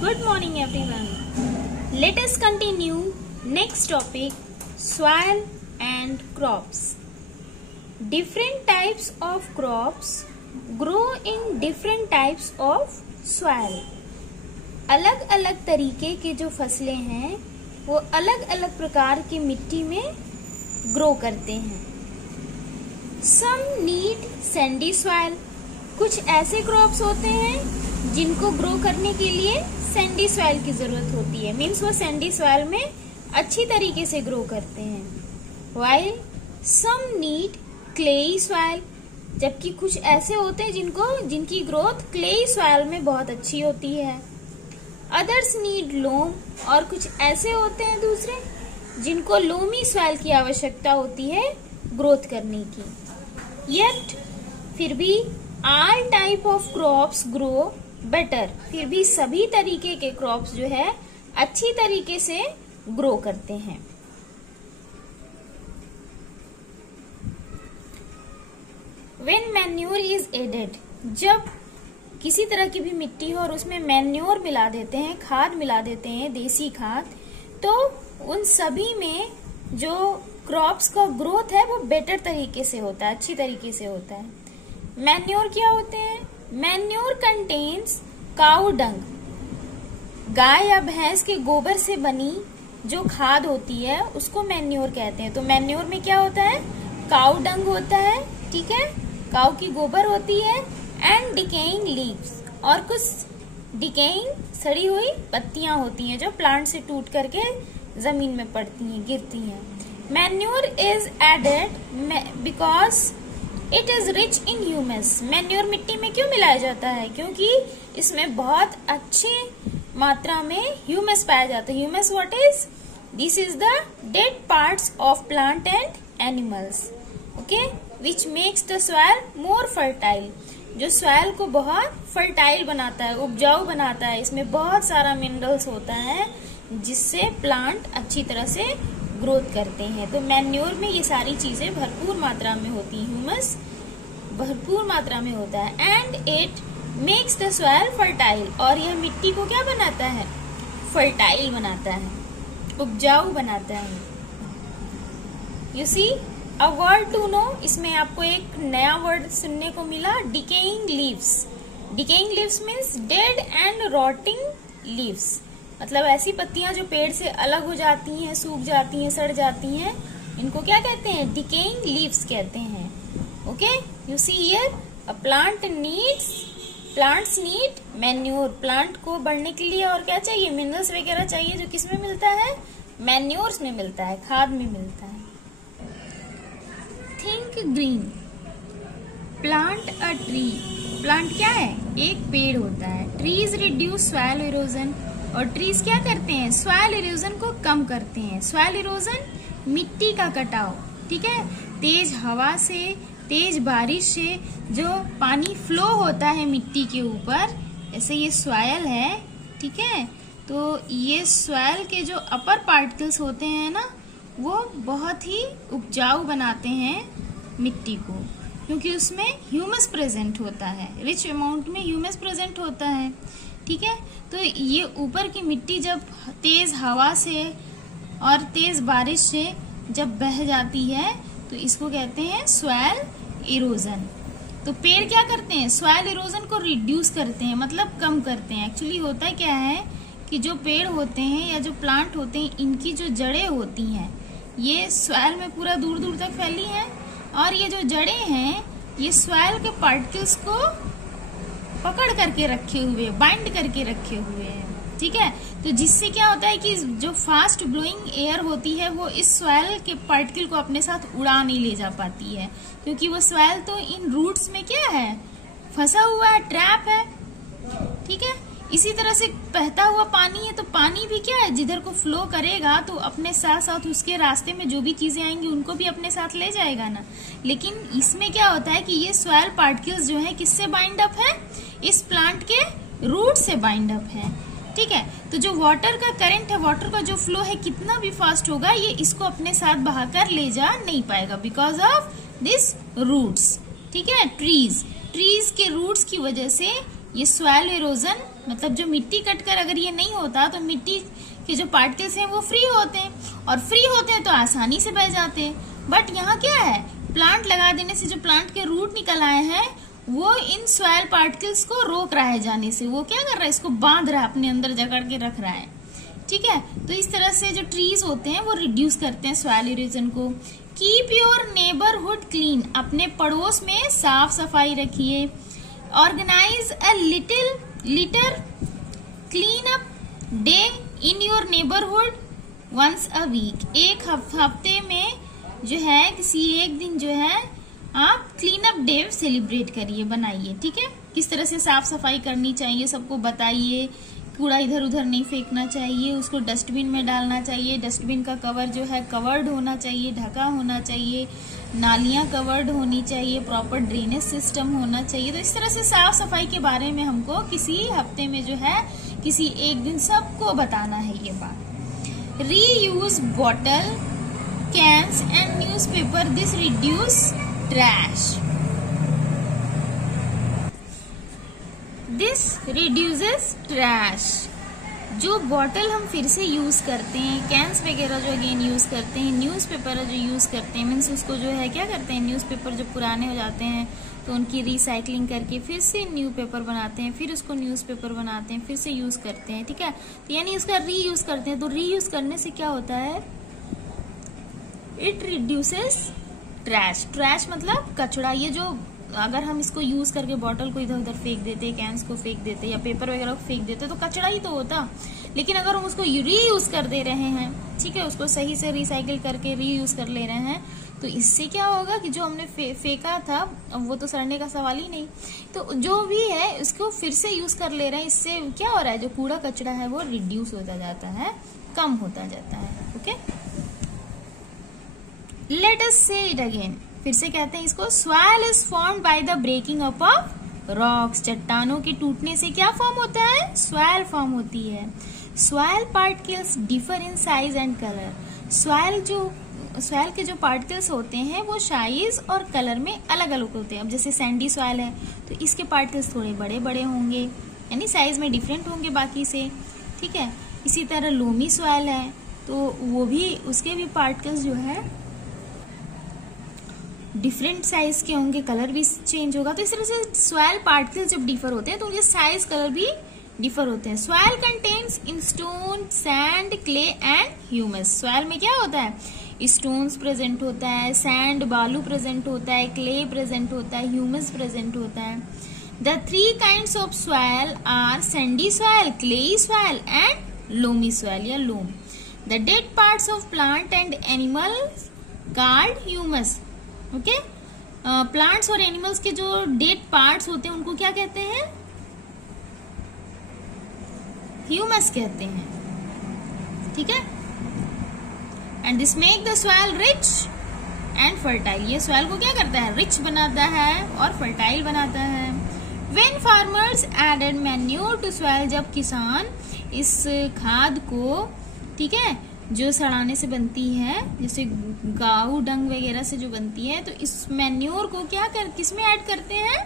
Good morning everyone. Let us continue next topic, soil and crops. Different types of crops grow in different types of soil. अलग अलग तरीके के जो फसलें हैं वो अलग अलग प्रकार की मिट्टी में ग्रो करते हैं. Some need sandy soil. कुछ ऐसे क्रॉप्स होते हैं जिनको ग्रो करने के लिए सैंडी सॉइल की जरूरत होती है. मीन्स वो सैंडी सॉइल में अच्छी तरीके से ग्रो करते हैं. While some need clayey soil. जबकि कुछ ऐसे होते हैं जिनकी ग्रोथ क्लेई सॉइल में बहुत अच्छी होती है. अदर्स नीड लोम. और कुछ ऐसे होते हैं दूसरे जिनको लोमी सॉइल की आवश्यकता होती है ग्रोथ करने की. Yet फिर भी all type of crops grow better. फिर भी सभी तरीके के क्रॉप्स जो है अच्छी तरीके से ग्रो करते हैं. When manure is added. जब किसी तरह की भी मिट्टी हो और उसमें मैन्योर मिला देते हैं, खाद मिला देते हैं, देसी खाद, तो उन सभी में जो क्रॉप्स का ग्रोथ है वो बेटर तरीके से होता है, अच्छी तरीके से होता है. मैन्योर क्या होते हैं? Manure contains cow dung. गाय या भैंस के गोबर से बनी जो खाद होती है उसको मैन्योर कहते हैं. तो मैन्योर में क्या होता है? काउ डंग होता है, ठीक है, काउ की गोबर होती है, एंड डिकेइंग लीव्स. और कुछ डिकेइंग सड़ी हुई पत्तियां होती हैं जो प्लांट से टूट करके जमीन में पड़ती हैं, गिरती हैं. Manure is added because it is rich in humus. Manure मिट्टी में क्यों मिलाया जाता है? क्योंकि इसमें बहुत अच्छे मात्रा में ह्यूमस पाया जाता है. Humus what is? This is the dead parts of plant and animals, okay, which makes the soil more fertile. जो सॉइल को बहुत फर्टाइल बनाता है, उपजाऊ बनाता है. इसमें बहुत सारा मिनरल्स होता है जिससे प्लांट अच्छी तरह से ग्रोथ करते हैं. तो मैन्योर में ये सारी चीजें भरपूर मात्रा में होती हैं. ह्यूमस भरपूर मात्रा में होता है. And it makes the soil fertile. और यह मिट्टी को क्या बनाता है? फर्टाइल बनाता है, उपजाऊ बनाता है. You see a word to know. इसमें आपको एक नया वर्ड सुनने को मिला, decaying leaves. Decaying leaves means dead and rotting leaves. मतलब ऐसी पत्तियां जो पेड़ से अलग हो जाती हैं, सूख जाती हैं, सड़ जाती हैं, इनको क्या कहते हैं? डिकेइंग लीव्स कहते हैं. Okay, you see here a plants need manure. Plant को बढ़ने के लिए और क्या चाहिए? मिनरल्स वगैरह चाहिए, जो किसमें मिलता है? मैन्योर्स में मिलता है, खाद में मिलता है. Think green. Plant a tree. Plant क्या है? एक पेड़ होता है. Trees reduce soil erosion. और ट्रीज क्या करते हैं? सॉइल इरोजन को कम करते हैं. सॉइल इरोजन मिट्टी का कटाव, ठीक है. तेज हवा से, तेज बारिश से जो पानी फ्लो होता है मिट्टी के ऊपर, ऐसे ये सॉइल है, ठीक है. तो ये सॉइल के जो अपर पार्टिकल्स होते हैं ना, वो बहुत ही उपजाऊ बनाते हैं मिट्टी को, क्योंकि उसमें ह्यूमस प्रेजेंट होता है, रिच अमाउंट में ह्यूमस प्रेजेंट होता है, ठीक है. तो ये ऊपर की मिट्टी जब तेज हवा से और तेज बारिश से जब बह जाती है तो इसको कहते हैं सॉइल इरोजन. तो पेड़ क्या करते हैं? सॉइल इरोजन को रिड्यूस करते हैं, मतलब कम करते हैं. एक्चुअली होता क्या है कि जो पेड़ होते हैं या जो प्लांट होते हैं, इनकी जो जड़ें होती हैं ये सॉइल में पूरा दूर दूर तक फैली हैं, और ये जो जड़ें हैं ये सॉइल के पार्टिकल्स को पकड़ करके रखे हुए, बाइंड करके रखे हुए हैं, ठीक है. तो जिससे क्या होता है कि जो फास्ट ब्लोइंग एयर होती है वो इस सॉइल के पार्टिकल को अपने साथ उड़ा नहीं ले जा पाती है, क्योंकि वो सॉइल तो इन रूट्स में क्या है? फंसा हुआ है, ट्रैप है, ठीक है. इसी तरह से बहता हुआ पानी है, तो पानी भी क्या है? जिधर को फ्लो करेगा तो अपने साथ साथ उसके रास्ते में जो भी चीजें आएंगी उनको भी अपने साथ ले जाएगा ना. लेकिन इसमें क्या होता है कि ये सॉइल पार्टिकल्स जो है किससे बाइंड अप है? इस प्लांट के रूट से बाइंड अप है, ठीक है. तो जो वाटर का करंट है, वाटर का जो फ्लो है, कितना भी फास्ट होगा ये इसको अपने साथ बहाकर ले जा नहीं पाएगा, बिकॉज ऑफ दिस रूट्स, ठीक है. ट्रीज के रूट्स की वजह से ये सॉइल इरोजन मतलब जो मिट्टी कटकर अगर ये नहीं होता तो मिट्टी के जो पार्टिकल्स हैं वो फ्री होते हैं, और फ्री होते हैं तो आसानी से बह जाते हैं। बट यहाँ क्या है, प्लांट लगा देने से जो प्लांट के रूट निकल आए हैं वो इन सॉइल पार्टिकल्स को रोक रहा है जाने से। वो क्या कर रहा है, इसको बांध रहा है, अपने अंदर जकड़ के रख रहा है। ठीक है, तो इस तरह से जो ट्रीज होते हैं वो रिड्यूस करते हैं सॉइल इरोजन को। कीप योर नेबरहुड क्लीन, अपने पड़ोस में साफ सफाई रखिए। Organise a litter clean up day in your neighbourhood once a week, एक हफ्ते में जो है किसी एक दिन जो है आप क्लीन अप डे सेलिब्रेट करिए, बनाइए। ठीक है, किस तरह से साफ सफाई करनी चाहिए सबको बताइए। कूड़ा इधर उधर नहीं फेंकना चाहिए, उसको डस्टबिन में डालना चाहिए। डस्टबिन का कवर जो है कवर्ड होना चाहिए, ढका होना चाहिए। नालियां कवर्ड होनी चाहिए, प्रॉपर ड्रेनेज सिस्टम होना चाहिए। तो इस तरह से साफ सफाई के बारे में हमको किसी हफ्ते में जो है किसी एक दिन सबको बताना है ये बात। Reuse bottle, cans and newspaper, this reduce trash, this reduces trash. जो बॉटल हम फिर से यूज करते हैं, कैंस वगैरह जो अगेन यूज करते हैं, न्यूज़पेपर जो यूज करते हैं, मीन्स उसको जो है क्या करते हैं, न्यूज़पेपर जो पुराने हो जाते हैं तो उनकी रिसाइकलिंग करके फिर से न्यू पेपर बनाते हैं, फिर उसको न्यूज़पेपर बनाते हैं, फिर से यूज करते हैं। ठीक है, तो यानी उसका रीयूज करते हैं। तो रीयूज करने से क्या होता है, इट रिड्यूसेस ट्रैश। ट्रैश मतलब कचरा। ये जो अगर हम इसको यूज करके बॉटल को इधर उधर फेंक देते, कैंस को फेंक देते या पेपर वगैरह को फेंक देते तो कचरा ही तो होता। लेकिन अगर हम उसको रीयूज कर दे रहे हैं, ठीक है, उसको सही से रिसाइकिल करके रीयूज कर ले रहे हैं, तो इससे क्या होगा कि जो हमने फेंका था अब वो तो सड़ने का सवाल ही नहीं, तो जो भी है उसको फिर से यूज कर ले रहे हैं। इससे क्या हो रहा है, जो कूड़ा कचरा है वो रिड्यूस होता जाता है, कम होता जाता है। ओके, लेट अस से इट अगेन, फिर से कहते हैं इसको। Soil is formed by the breaking up of rocks, चट्टानों के टूटने से क्या फॉर्म होता है, सॉइल फॉर्म होती है। Soil particles differ in size and colour, soil के जो पार्टिकल्स होते हैं वो साइज और कलर में अलग अलग होते हैं। अब जैसे सैंडी सॉइल है तो इसके पार्टिकल्स थोड़े बड़े बड़े होंगे, यानी साइज में डिफरेंट होंगे बाकी से। ठीक है, इसी तरह लोमी सॉइल है तो वो भी, उसके भी पार्टिकल्स जो है डिफरेंट साइज के होंगे, कलर भी चेंज होगा। तो इस तरह से सॉइल पार्टिकल्स जब डिफर होते हैं तो उनके साइज कलर भी डिफर होते हैं। Soil contains in stone, sand, clay and humus. Soil में क्या होता है, स्टोन्स प्रेजेंट होता है, सैंड बालू प्रेजेंट होता है, क्ले प्रेजेंट होता है, ह्यूमस प्रेजेंट होता है। The three kinds of soil are sandy soil, clayey soil and loamy soil या loam. The dead parts of plant and animals called humus. Okay, plants और animals के जो डेड पार्ट्स होते हैं उनको क्या कहते हैं, ह्यूमस कहते हैं। ठीक है, and this make the soil rich and fertile. ये सॉइल को क्या करता है, रिच बनाता है और फर्टाइल बनाता है। When farmers added manure to soil, जब किसान इस खाद को, ठीक है, जो सड़ाने से बनती है, जैसे गाऊ डंग वगैरह से जो बनती है, तो इस मैन्योर को किस में ऐड करते हैं,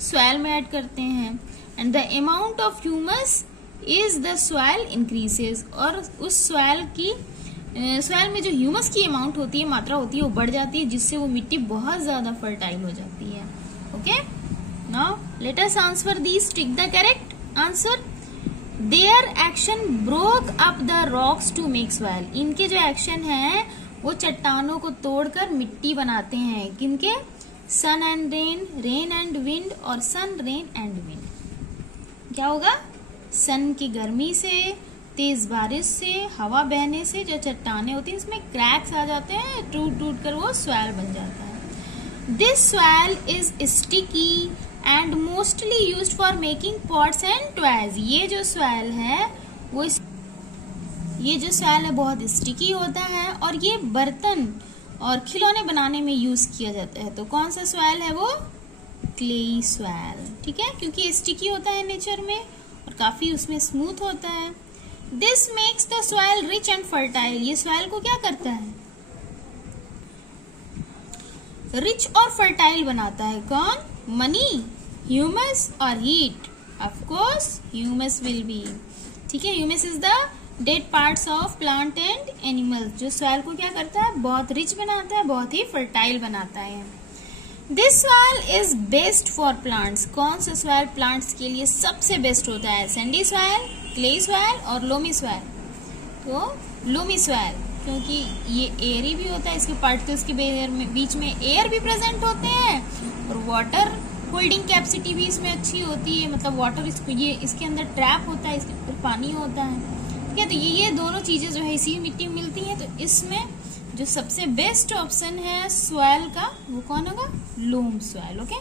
सॉइल में ऐड करते हैं। And the amount of humus is the soil increases, और उस सॉइल में जो ह्यूमस की अमाउंट होती है, मात्रा होती है, वो बढ़ जाती है, जिससे वो मिट्टी बहुत ज्यादा फर्टाइल हो जाती है। Okay, now let us answer these, tick the correct answer. Their action broke up the rocks to make soil. इनके जो एक्शन है वो चट्टानों को तोड़कर मिट्टी बनाते हैं। किनके, sun and rain, rain and wind, और सन, रेन एंड विंड। क्या होगा, सन की गर्मी से, तेज बारिश से, हवा बहने से जो चट्टाने होती हैं इसमें क्रैक्स आ जाते हैं, टूट टूट कर वो सॉइल बन जाता है। This soil is sticky and mostly used for making pots and toys. ये जो सॉइल है बहुत स्टिकी होता है और ये बर्तन और खिलौने बनाने में यूज किया जाता है। तो कौन सा सॉइल है वो, क्लेई सॉइल। ठीक है, क्योंकि स्टिकी होता है नेचर में और काफी उसमें स्मूथ होता है। This makes the soil rich and fertile. ये सॉइल को क्या करता है, रिच और फर्टाइल बनाता है। कौन, मनी, ह्यूमस और heat. Of course humus will be. ठीक है, humus is the dead parts of plant and animals, जो सॉइल को क्या करता है, बहुत रिच बनाता है, बहुत ही फर्टाइल बनाता है। This soil is best for plants. कौन सा सॉइल प्लांट्स के लिए सबसे बेस्ट होता है, सैंडी सॉइल, क्ले सॉइल और लोमी सॉइल। तो लोमी सॉइल, क्योंकि ये एयरी भी होता है, इसके पार्टिकल्स के बीच में एयर भी प्रेजेंट होते हैं और वाटर होल्डिंग कैपेसिटी भी इसमें अच्छी होती है, मतलब वाटर इसके अंदर ट्रैप होता है, इसके ऊपर पानी होता है। ठीक है, तो ये दोनों चीजें जो है इसी मिट्टी में मिलती हैं। तो इसमें जो सबसे बेस्ट ऑप्शन है सॉइल का वो कौन होगा, लोम सॉइल। ओके।